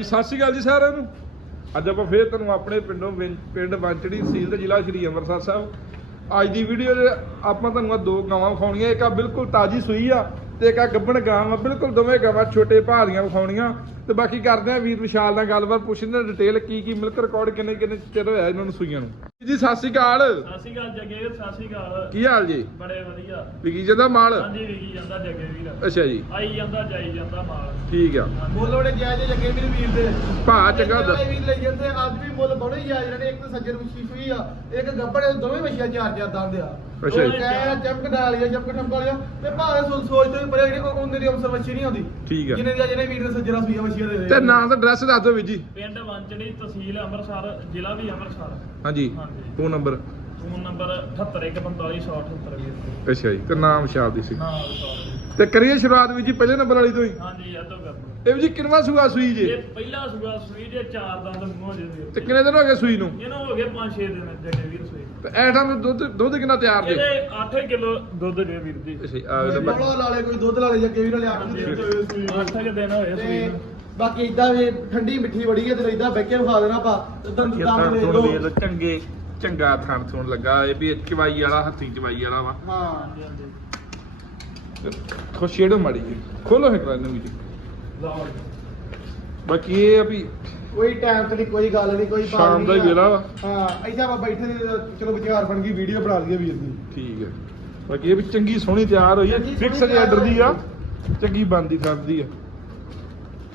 ਜੀ, ਸਤਿ ਸ਼੍ਰੀ ਅਕਾਲ ਜੀ ਸਾਰਿਆਂ ਨੂੰ। ਅੱਜ ਆਪਾਂ ਫੇਰ ਤੁਹਾਨੂੰ ਆਪਣੇ ਪਿੰਡੋਂ ਪਿੰਡ ਵਾਂਚੜੀ ਤਹਿਸੀਲ ਤੇ ਜ਼ਿਲ੍ਹਾ ਸ਼੍ਰੀ ਅੰਮ੍ਰਿਤਸਰ ਸਾਹਿਬ। ਅੱਜ ਦੀ ਵੀਡੀਓ 'ਚ ਆਪਾਂ ਤੁਹਾਨੂੰ ਆਹ ਦੋ ਗਾਵਾਂ ਵਿਖਾਉਣੀਆਂ, ਇੱਕ ਆ ਬਿਲਕੁਲ ਤਾਜੀ ਸੂਈ ਆ ਤੇ ਇੱਕ ਆ ਗੱਬਣ ਗਾਂ ਆ ਬਿਲਕੁਲ ਦੋਵੇਂ ਗਾਵਾਂ ਛੋਟੇ ਭਾਲੀਆਂ ਵਿਖਾਉਣੀਆਂ। ਤੇ ਬਾਕੀ ਕਰਦੇ ਆ ਵੀਰ ਵਿਸ਼ਾਲ ਨਾਲ ਗੱਲਬਾਤ ਪੁੱਛਦੇ ਆ ਡਿਟੇਲ ਕੀ ਕੀ ਮਿਲਕ ਰਿਕਾਰਡ ਕਿੰਨੇ ਕਿੰਨੇ ਚਿਰ ਹੋਇਆ ਇਹਨਾਂ ਨੂੰ ਸੂਈਆਂ ਨੂੰ। ਜੀ ਸਤਿ ਸ਼੍ਰੀ ਅਕਾਲ। ਸਤਿ ਸ਼੍ਰੀ ਅਕਾਲ ਜੱਗੇ ਸਤਿ ਸ਼੍ਰੀ ਅਕਾਲ। ਕੀ ਹਾਲ ਜੀ? ਬੜੇ ਵਧੀਆ। ਵਿਕੀ ਜਾਂਦਾ ਮਾਲ? ਹਾਂਜੀ ਵਿਕੀ ਜਾਂਦਾ ਜੱਗੇ ਵੀਰ। ਅੱਛਾ ਜੀ। ਆਈ ਜਾਂਦਾ ਜਾਈ ਜਾਂਦਾ ਮਾਲ। ਠੀਕ ਆ। ਮੁੱਲ ਬੜੇ ਜਾਇਜ਼ ਜੱਗੇ ਮੇਰੇ ਵੀਰ ਦੇ। ਭਾ ਚੰਗਾ ਜਿਹੜੇ ਦ- ਵੀਰ ਲਈ ਜਾਂਦੇ ਅੱਜ ਵੀ ਮੁੱਲ ਬੜੇ ਜਾਇਜ਼ ਨੇ ਇੱਕ ਤਾਂ ਸੱਜਰ ਮੱਛੀ ਸੂਈ ਆ ਇੱਕ ਗੱਬੜ ਦੋਵੇਂ ਮੱਛੀਆਂ ਚਾਰ ਚਾਰ ਦੰਦ ਆ। ਅੱਛਾ ਜੀ। ਕਹਿ ਚਮਕ ਡਾਲੀਆਂ ਚਮਕ ਠੰਕ ਵਾਲੀਆਂ ਤੇ ਭਾਵੇਂ ਸੋਚ ਸੋਚਦੇ ਵੀ ਪਰੇ ਜਿਹੜੀ ਕੋਈ ਉਹਨੇ ਦੀ ਅਮਸਰ ਮੱਛੀ ਨਹੀਂ ਆਉਂਦੀ। ਠੀਕ ਆ। ਜਿਹਨੇ ਦੀ ਜਿਹੜੇ ਵੀਰ ਨੇ ਸੱਜਰਾਂ ਸੂਈਆਂ ਮੱਛੀਆਂ ਦੇ ਦੇ ਤੇ ਨਾਂ ਦਾ ਐਡਰੈਸ ਦੱਸ ਦਿਓ ਵੀਰ ਜੀ। ਪਿੰਡ ਵਾਂਚੜੀ ਤਹਿਸੀਲ ਅੰਮ੍ਰਿਤਸਰ ਜ਼ਿਲ੍ਹਾ ਵੀ ਅੰਮ੍ਰਿਤਸਰ। ਹਾਂਜੀ ਹਾਂਜੀ। ਫੋਨ ਨੰਬਰ ਫੋਨ ਨੰਬਰ 78145 ਵੀਰ ਅੱਛਾ ਜੀ ਤੇ ਨਾਮ ਸ਼ਾਦ ਦੀ ਸੀ। ਹਾਂ sorry। ਤੇ ਕਰੀਏ ਸ਼ੁਰੂਆਤ ਵੀ ਜੀ ਪਹਿਲੇ ਨੰਬਰ ਵਾਲੀ ਤੋਂ ਹੀ। ਹਾਂਜੀ ਇਹ ਤੋਂ ਕਰ ਇਹ ਵੀ ਜੀ ਕਿੰਨਵਾ ਸੂਆ ਸੂਈ ਜੀ? ਇਹ ਪਹਿਲਾ ਸੁਗਾ ਸੂਈ ਜੇ ਚਾਰ ਦੰਦ ਮੂੰਹ ਜੇ ਦੇ ਤੇ ਕਿੰਨੇ ਦਿਨ ਹੋ ਗਏ ਸੂਈ ਨੂੰ? ਇਹਨੂੰ ਹੋ ਗਏ 5-6 ਦਿਨ ਜੱਗੇ ਵੀਰ ਸੂਈ। ਤੇ ਐ ਟਾਈਮ ਦੁੱਧ ਦੁੱਧ ਕਿੰਨਾ ਤਿਆਰ ਜੀ? ਇਹਦੇ 8 ਕਿਲੋ ਦੁੱਧ ਜੇ ਵੀਰ ਜੀ। ਅੱਛਾ ਜੀ, ਆ ਵੇਲੇ ਬਾ- ਬੋਲੋ ਲਾਲੇ ਕੋਈ ਦੁੱਧ ਲਾਲੇ ਜੱਗੇ ਵੀਰ ਵਾਲੇ ਆਪ ਦੇ ਦਿੱਤੇ ਹੋਏ ਸੂਈ 8 ਕਿ ਦਿਨ ਹੋਏ ਸੂਈ ਤੇ ਨੂੰ ਬਾਕੀ ਇਦਾਂ ਵੀ ਠੰਡੀ ਮਿੱਠੀ ਬੜੀ ਹੈ ਤੇ ਇਦਾਂ ਬੈਕੇ ਵਿਖਾ ਦੇਣਾ ਆਪਾਂ ਇਦਾਂ ਬਾਕੀ ਦੰਦ ਥਣ ਦੇ ਥੁਣ ਲਓ ਵੇਖ ਲਓ, ਚੰਗੇ ਚੰਗਾ ਥਣ ਥੁਣ ਲੱਗਾ ਇਹ ਵੀ ਚਵਾਈ ਵਾਲਾ ਹੱਥੀ ਚਵਾਈ ਵਾਲਾ ਵਾ। ਹਾਂ। ਮਾੜੀ ਜੀ ਖੋਲੋ ਹੈ ਕਰਾਂ ਨੂੰ ਜੀ ਬਾਕੀ ਇਹ ਆ ਵੀ ਕੋਈ ਟਾਈਮ ਤੇ ਨਹੀਂ ਕੋਈ ਗੱਲ ਨਹੀਂ ਕੋਈ ਸ਼ਾਮ ਦਾ ਹੀ। ਵੇਲਾ ਵਾ। ਹਾਂ ਇੱਥੇ ਆਪਾਂ ਬੈਠੇ ਚਲੋ ਵਿਚਾਰ ਬਣ ਗਈ ਵੀਡੀਓ ਬਣਾ ਲਈਏ ਵੀਰ ਦੀ ਠੀਕ ਹੈ ਬਾਕੀ ਇਹ ਵੀ ਚੰਗੀ ਸੋਹਣੀ ਤਿਆਰ ਹੋਈ ਹੈ ਫਿਕਸ ਆਰਡਰ ਦੀ ਆ ਚੰਗੀ ਬੰਦੀ ਕਰਦੀ ਆ।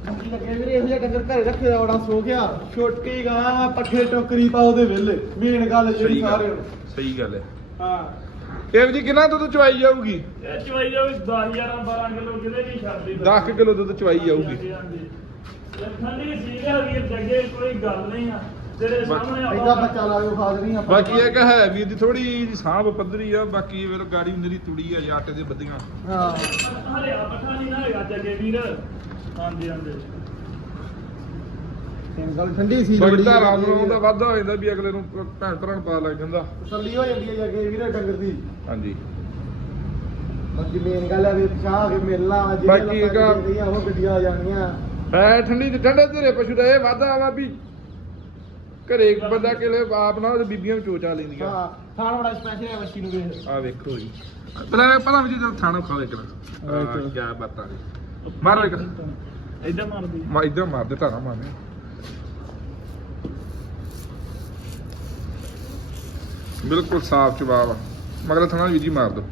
ਲੱਗੇ ਵੀਰੇ ਇਹੋ ਜਿਹਾ ਡੰਗਰ ਘਰੇ ਰੱਖੇ ਦਾ ਬੜਾ ਸੋ ਗਿਆ। ਛੋਟੀ ਗਾਂ ਪੱਠੇ ਟੋਕਰੀ ਪਾਓ ਦੇ ਵੇਲੇ ਮੇਨ ਗੱਲ ਜਿਹੜੀ ਸਹੀ ਸਾਰੇ ਗੱਲ ਸਹੀ ਗੱਲ ਹੈ। ਹਾਂ। ਇਹ ਵੀ ਜੀ ਕਿੰਨਾ ਦੁੱਧ ਚਵਾਈ ਜਾਊਗੀ? ਇਹ ਚਵਾਈ ਦਾ ਵੀ 10000 12 ਕਿਲੋ ਕਿਤੇ ਨਹੀਂ ਛੱਡਦੀ 10 ਕਿਲੋ ਦੁੱਧ ਚਵਾਈ ਜਾਊਗੀ। ਹਾਂਜੀ, ਹਾਂਜੀ। ਇਹ ਠੰਡੀ ਸੀ ਆ ਵੀਰ ਜੱਗੇ ਕੋਈ ਗੱਲ ਨਹੀਂ ਆ। ਤੇਰੇ ਸਾਹਮਣੇ ਇਦਾਂ ਬੱਚਾ ਲਾਵੇ ਵਿਖਾ ਦੇਣੀ ਆਪਾਂ ਬਾਕੀ ਇਹ ਕਹ ਹੈ ਵੀਰ ਦੀ ਥੋੜੀ ਜੀ ਸਾਂਭ ਪੱਧਰੀ ਆ ਬਾਕੀ ਵੇਲੋ ਗਾੜੀ ਮੇਰੀ ਤੁੜੀ ਆ ਜਾਂ ਆਟੇ ਦੇ ਬੱਦੀਆਂ ਹਾਂ। ਹਰਿਆ ਪੱਠਾ ਨਹੀਂ ਨਾ ਹੈਗਾ ਜੱਗੇ ਵੀਰ। ਹਾਂਜੀ ਹਾਂਜੀ ਮੇਨ ਗੱਲ ਠੰਡੀ ਸੀ ਦਾ ਵਾਧਾ ਹੋ ਜਾਂਦਾ ਵੀ ਅਗਲੇ ਨੂੰ ਭੈਣ ਭਰਾ ਨੂੰ ਪਤਾ ਲੱਗ ਜਾਂਦਾ। ਤਸੱਲੀ ਹੋ ਜਾਂਦੀ ਹੈ ਜੱਗੇ ਵੀਰੇ ਡੰਗਰ ਦੀ। ਹਾਂਜੀ। ਬਾਕੀ ਮੇਨ ਗੱਲ ਹੈ ਵੀ ਪਿਛਾਂ ਆ ਕੇ ਮਿਲਣਾ ਬਾਕੀ ਇੱਕ- ਜਿਹੜੀਆਂ ਉਹ ਗੱਡੀਆਂ ਆ ਜਾਣੀਆਂ। ਹੈ ਠੰਡੀ ਤੇ ਠੰਡੇ ਧੀਰੇ ਪਸ਼ੂ ਦਾ ਇਹ ਵਾਧਾ ਵਾ ਵੀ ਘਰੇ ਇੱਕ ਬੰਦਾ ਕਿਲੇ ਆਪ ਨਾਲ ਤੇ ਬੀਬੀਆਂ ਵੀ ਚੋਚਾ ਲੈਂਦੀਆਂ। ਹਾਂ ਥਾਣ ਬੜਾ ਸਪੈਸ਼ਲ ਹੈ ਮੱਛੀ ਨੂੰ ਵੇਖ ਆ ਵੇਖੋ ਜੀ। ਪਹਿਲਾਂ ਪਹਿਲਾਂ ਵੀ ਜਦੋਂ ਥਾਣਾ ਖਾ ਲੈ ਕਰਾਂ ਵੇਖੋ। ਕੀ ਬਾਤਾਂ ਨੇ। ਮਾਰੋ ਇੱਕ। ਇਦਾਂ ਮਾਰਦੀ ਮੈਂ ਇਦਾਂ ਮਾਰ ਦੇ ਧਾਰਾ ਮਾਰਨੇ ਬਿਲਕੁਲ ਸਾਫ਼ ਜਵਾਬ ਆ। ਮਗਰ ਥਣਾ ਵੀ ਜੀ ਮਾਰ ਦੋ।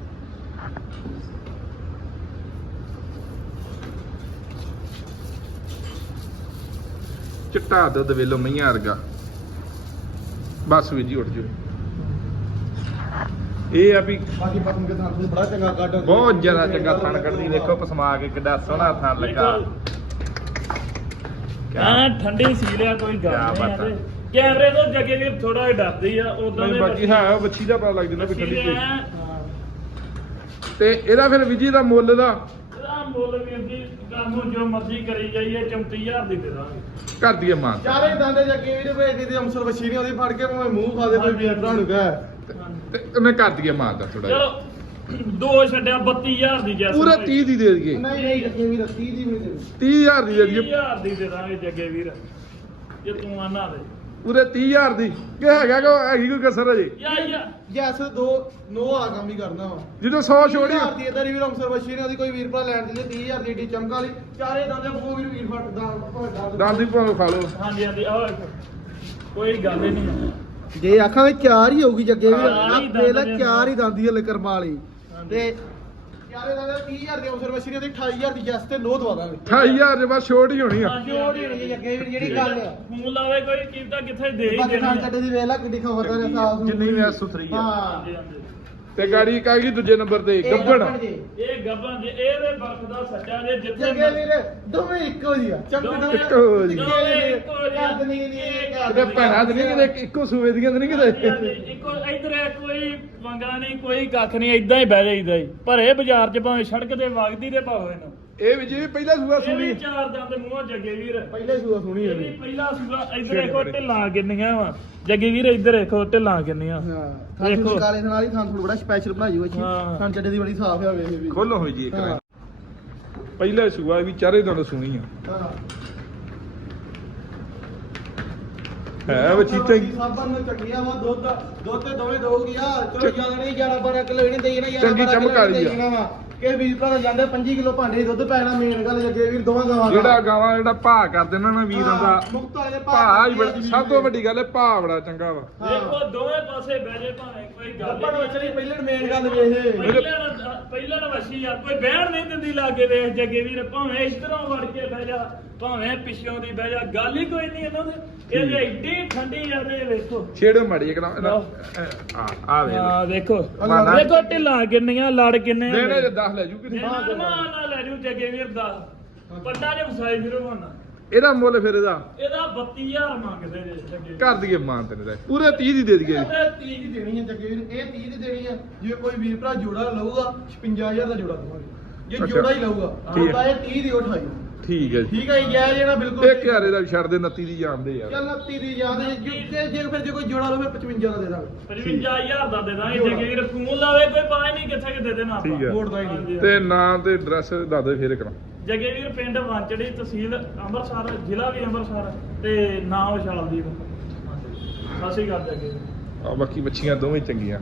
ਚਿੱਟਾ ਦੁੱਧ ਵੇਲੋ ਮਈਆਂ ਵਰਗਾ। ਬਸ ਵੀ ਜੀ ਉੱਠ ਜਾਓ। ਇਹ ਆ ਵੀ ਬਾਕੀ ਪਤੰਗ ਦੇ ਤੋਂ ਬੜਾ ਚੰਗਾ ਕੱਢ ਬਹੁਤ ਜ਼ਿਆਦਾ ਚੰਗਾ ਥਣ ਕੱਢਦੀ ਦੇਖੋ ਪਸਮਾ ਕੇ ਕਿੱਡਾ ਸੋਹਣਾ ਥਣ ਲੱਗਾ। ਹਾਂ ਠੰਡੀ ਸੀ ਲਿਆ ਕੋਈ ਗੱਲ ਕਿਆ ਨਹੀਂ ਬਾਤ ਆ। ਤੇ ਕੈਮਰੇ ਤੋਂ ਜੱਗੇ ਵੀਰ ਥੋੜਾ ਜਿਹਾ ਡਰਦੀ ਆ ਉਦਾਂ ਨਹੀਂ ਬਾਕੀ ਹੈ ਉਹ ਬੱਚੀ ਦਾ ਪਤਾ ਲੱਗ ਜਾਂਦਾ ਵੀ ਠੰਡੀ ਤੇ। ਤੇ ਇਹਦਾ ਫਿਰ ਵਿਜੀ ਦਾ ਮੁੱਲ ਦਾ? ਇਹਦਾ ਮੁੱਲ ਵੀਰ ਜੀ ਕੰਮ ਜੋ ਮਰਜ਼ੀ ਕਰੀ ਜਾਈਏ 34000 ਦੀ ਦੇ ਦਾਂਗੇ। ਘਰ ਦੀ ਮਾਂ ਚਾਰੇ ਦੰਦੇ ਜੱਗੇ ਵੀਰੇ ਵੇਚਦੀ ਤੇ ਅੰਸਰ ਨਹੀਂ ਉਹਦੀ ਫੜ ਕੇ ਭਾਵੇਂ ਮੂੰਹ ਖਾ ਦੇ ਕੋਈ ਵੀਰ ਭਰਾ ਨੂੰ ਕਹੇ। ਤੇ ਉਹਨੇ ਘਰ ਦੀ ਮਾਂ ਦਾ ਥੋੜਾ ਚਲੋ ਦੋ ਛੱਡਿਆ 32000 ਦੀ ਜੈਸ ਪੂਰਾ 30 ਦੀ ਦੇ ਦਈਏ। ਨਹੀਂ ਨਹੀਂ ਜੱਗੇ ਵੀਰ 30 ਦੀ ਵੀ ਦੇ 30000 ਦੀ ਦੇ ਦਈਏ। 30000 ਦੀ ਦੇ ਦਾਂਗੇ ਜੱਗੇ ਵੀਰ। ਜੇ ਤੂੰ ਆਨਾ ਦੇ ਪੂਰੇ 30000 ਦੀ। ਕਿ ਹੈਗਾ ਕੋ ਹੈਗੀ ਕੋਈ ਕਸਰ ਅਜੇ ਯਾ ਯਾ। ਜੈਸ ਦੋ ਨੋ ਆ ਕੰਮ ਹੀ ਕਰਨਾ ਵਾ। ਜਦੋਂ 100 ਛੋੜੀ 30000 ਦੀ ਇਧਰ ਵੀਰ ਅੰਸਰ ਮੱਛੀ ਨੇ ਉਹਦੀ ਕੋਈ ਵੀਰ ਭਰਾ ਲੈਣ ਦਿੰਦੇ 30000 ਦੀ ਏਡੀ ਚਮਕਾ ਵਾਲੀ। ਚਾਰੇ ਦੰਦੇ ਮੂੰਹ ਵੀਰ ਵੀਰ ਫੜ ਦਾ ਦੰਦ ਵੀ ਭਾਵੇਂ ਖਾ ਲਓ। ਹਾਂਜੀ ਹਾਂਜੀ ਆਹ ਵੇਖੋ। ਕੋਈ ਗੱਲ ਹੀ ਨਹੀਂ। ਜੇ ਆਖਾਂਗੇ ਚਾਰ ਹੀ ਹੋਊਗੀ ਜੱਗੇ ਚਾਰ ਹੀ ਦੰਦ ਵੇਲਾ ਨੇ। ਚਾਰ ਹੀ ਦੰਦੀ ਹਲੇ ਕਰਮਾ ਵਾਲੀ। ਤੇ ਚਾਰੇ ਦੰਦੇ 30000 ਦੀ ਅੰਸਰ ਮੱਛੀ ਨੇ ਉਹਦੀ 28000 ਦੀ ਜੈਸ ਤੇ ਨੋ ਦਵਾ ਦਾਂਗੇ। 28000 ਦੇ ਬਾਅਦ ਛੋਟ ਹੀ ਹੋਣੀ ਆ। ਜੋੜ ਹੀ ਨਹੀਂ ਜੱਗੇ ਵੀਰ ਜਿਹੜੀ ਗੱਲ ਆ। ਫੋਨ ਲਾਵੇ ਕੋਈ ਕੀਤਾ ਕਿੱਥੇ ਦੇ ਹੀ ਬਾਕੀ ਦੇਣਾ ਖਾਨ ਕੱਟੇ ਦੀ ਵੇਲਾ ਕਿੱਡੀ ਖਬਰਦਾਰ ਹੈ ਸਾਫ਼ ਜਿੰਨੀ ਵੀ ਆ ਸੁਥਰੀ ਆ। ਹਾਂ। ਹਾਂਜੀ ਹਾਂਜੀ। ਤੇ ਗਾੜੀ ਕਾਗੀ ਦੂਜੇ ਨੰਬਰ ਤੇ ਜੀ। ਇਹ ਗੱਬਾਂ ਜੇ ਇਹਦੇ ਬਰਫ ਦਾ ਸੱਚਾ ਜੇ ਜਿੱਥੇ ਜੱਗੇ ਵੀਰ ਦੋਵੇਂ ਇੱਕੋ ਜੀ ਆ। ਚਮਕ ਦੋਵੇਂ ਇੱਕੋ ਜਿਹੇ। ਕੱਦ ਨਹੀਂ ਨਹੀਂ ਤੇ ਭੈਣਾਂ ਤੇ ਨਹੀਂ ਕਿਤੇ ਇੱਕੋ ਸੂਏ ਦੀਆਂ ਤੇ ਨਹੀਂ ਕਿਤੇ? ਇੱਕੋ ਇਧਰ ਕੋਈ ਮੰਗਾ ਨਹੀਂ ਕੋਈ ਕੱਖ ਨਹੀਂ ਇਦਾਂ ਹੀ ਬਹਿ ਜਾਈਦਾ ਹੀ ਪਰ ਇਹ ਬਾਜ਼ਾਰ 'ਚ ਭਾਵੇਂ ਸੜਕ ਤੇ ਵਗਦੀ ਤੇ ਭਾਵੇਂ ਨਾ। ਇਹ ਵੀ ਜੀ ਪਹਿਲਾ ਸੂਆ ਇਹ ਵੀ ਸੂਣੀ। ਚਾਰ ਦੰਦ ਮੂੰਹ ਜੱਗੇ ਵੀਰ। ਪਹਿਲੇ ਸੂਆ ਸੁਣੀ ਇਹ ਵੀ ਹੈ ਪਹਿਲਾ ਸੂਆ ਇਧਰ ਦੇਖੋ ਢਿੱਲਾਂ ਕਿੰਨੀਆਂ ਵਾ। ਜੱਗੇ ਵੀਰ ਇਧਰ ਦੇਖੋ ਢਿੱਲਾਂ ਕਿੰਨੀਆਂ। ਹਾਂ ਦੇਖੋ। ਕਾਲੇ ਨਾਲ ਹੀ ਥਾਂ ਤੋਂ ਬੜਾ ਸਪੈਸ਼ਲ ਬਣਾਈ ਹੋਈ ਹਾਂ। ਥਾਂ ਚੱਡੇ ਦੀ ਬੜੀ ਸਾਫ਼ ਆ ਵੇਖ ਵੀ। ਖੋਲੋ ਹੋਈ ਜੀ ਇੱਕ ਹਾਂ। ਪਹਿਲਾ ਸੂਆ ਵੀ ਚਾਰੇ ਦੰਦ ਸੁਣੀ ਆ। ਹਾਂ। ਹੈ ਚੰਗੀ ਸਾਬਨ ਨੂੰ ਚੱਕਿਆ ਵਾ ਦੁੱਧ ਦੁੱਧ ਤੇ ਦੋਵੇਂ ਦੋਗੀ ਆ ਚਲੋ ਜ਼ਿਆਦਾ ਨਹੀਂ 11 12 ਕਿਲੋ ਨਹੀਂ ਦੇਈ ਨਾ 11 ਚੰਗੀ ਚਮਕ ਵਾਲੀ ਆ। ਕਿ ਵੀਰ ਭਰਾ ਜਾਂਦੇ 25 ਕਿਲੋ ਭਾਂਡੇ ਦੁੱਧ ਪੈਣਾ ਮੇਨ ਗੱਲ ਜੱਗੇ ਵੀਰ ਦੋਵਾਂ ਗਾਵਾਂ ਦਾ। ਜਿਹੜਾ ਗਾਵਾਂ ਜਿਹੜਾ ਭਾਅ ਕਰ ਦੇਣਾ ਨਾ ਵੀਰਾਂ ਦਾ ਮੁਕਤ ਵਾਲੇ ਭਾਅ ਹੀ ਬੜਾ ਸਭ ਤੋਂ ਵੱਡੀ ਗੱਲ ਹੈ ਭਾਅ ਬੜਾ ਚੰਗਾ ਵਾ। ਦੇਖੋ ਦੋਵੇਂ ਪਾਸੇ ਬਹਿ ਜੇ ਭਾਵੇਂ ਕੋਈ ਗੱਲ ਨਹੀਂ ਪਹਿਲੇ ਮੇਨ ਗੱਲ ਪਹਿਲਾਂ ਨਾ- ਪਹਿਲਾਂ ਨਾ ਵਸੀ ਆ ਕੋਈ ਬਹਿਣ ਨਹੀਂ ਦਿੰਦੀ ਲਾਗੇ ਵੇਖ ਜੱਗੇ ਵੀਰ ਭਾਵੇਂ ਇਸ ਤਰ੍ਹਾਂ ਵੜ ਕੇ ਬਹਿ ਜਾ ਭਾਵੇਂ ਪਿੱਛੋਂ ਦੀ ਬਹਿ ਜਾ ਗੱਲ ਹੀ ਕੋਈ ਨਹੀਂ ਇਹਨਾਂ ਦੇ। ਇਹ ਐਡੀ ਠੰਡੀ ਆ ਤੇ ਵੇਖੋ। ਛੇੜੋ ਮੜੀ ਇੱਕ ਨਾ ਆ ਆ ਵੇ ਆ ਮਾਨਾ। ਦੇਖੋ ਢਿੱਲਾ ਕਿੰਨੀਆਂ ਲੜ ਕਿੰਨੇ। ਲੈਣੇ ਜੇ 10 ਲੈ ਜੂ ਕਿਸੇ ਨਾ ਨਾ ਨਾ ਲੈ ਜੂ ਜੱਗੇ ਵੀਰ ਦਾ ਪੱਟਾ ਜੇ ਵਸਾਈ ਵੀਰੋ ਮਨ ਇਹਦਾ ਮੁੱਲ ਫਿਰ ਇਹਦਾ? ਇਹਦਾ 32000 ਮੰਗਦੇ ਜੇ ਜੱਗੇ। ਕਰ ਦਈਏ ਮਾਨ ਤੇਰੇ ਦਾ ਪੂਰੇ 30 ਦੀ ਦੇ ਦਈਏ। ਇਹ 30 ਦੀ ਦੇਣੀ ਹੈ ਜੱਗੇ ਵੀਰ ਇਹ 30 ਦੀ ਦੇਣੀ ਹੈ। ਜੇ ਕੋਈ ਵੀਰ ਭਰਾ ਜੋੜਾ ਲਊਗਾ 56000 ਦਾ ਜੋੜਾ ਦਵਾਂਗੇ ਜੇ ਅੱਛਾ। ਜੋੜਾ ਹੀ ਲਊਗਾ ਠੀਕ ਹੈ। ਤਾਂ ਇਹ 30 ਦੀ ਉਠਾਈ। ਠੀਕ ਹੈ ਜੀ। ਠੀਕ ਹੈ ਜੀ ਜੈ ਜੇ ਨਾ ਬਿਲਕੁਲ ਇੱਕ ਹਜ਼ਾਰ ਇਹਦਾ ਵੀ ਛੱਡ ਦੇ 29 ਦੀ ਜਾਂਦੇ ਯਾਰ। ਚੱਲ 30 ਦੀ ਯਾਦ ਹੈ ਜੇ ਜੇ- ਜੇ ਫਿਰ ਜੇ ਕੋਈ ਜੋੜਾ ਲਵੇ 55 ਦਾ ਦੇ ਦਾਂਗੇ। 55000 ਦਾ ਦੇ ਦਾਂਗੇ ਜੱਗੇ ਵੀਰ। ਫੋਨ ਲਾਵੇ ਕੋਈ ਪਾਏ ਨਹੀਂ ਕਿੱਥੇ ਕਿ ਦੇ ਦੇਣਾ ਆਪਾਂ। ਠੀਕ ਹੈ। ਮੋੜਦਾ ਹੀ ਨਹੀਂ। ਤੇ ਨਾਂ ਤੇ ਐਡਰੈਸ ਦੱਸ ਦੇ ਫਿਰ ਕਰਾਂ ਜੱਗੇ ਪਿੰਡ ਵਾਂਚੜੀ ਤਹਿਸੀਲ ਅੰਮ੍ਰਿਤਸਰ, ਜ਼ਿਲ੍ਹਾ ਵੀ ਅੰਮ੍ਰਿਤਸਰ ਤੇ ਨਾਮ ਵਿਸ਼ਾਲਦੀਪ। ਸਤਿ ਸ਼੍ਰੀ ਅਕਾਲ ਜੱਗੇ ਆ ਬਾਕੀ ਮੱਛੀਆਂ ਦੋਵੇਂ ਚੰਗੀਆਂ।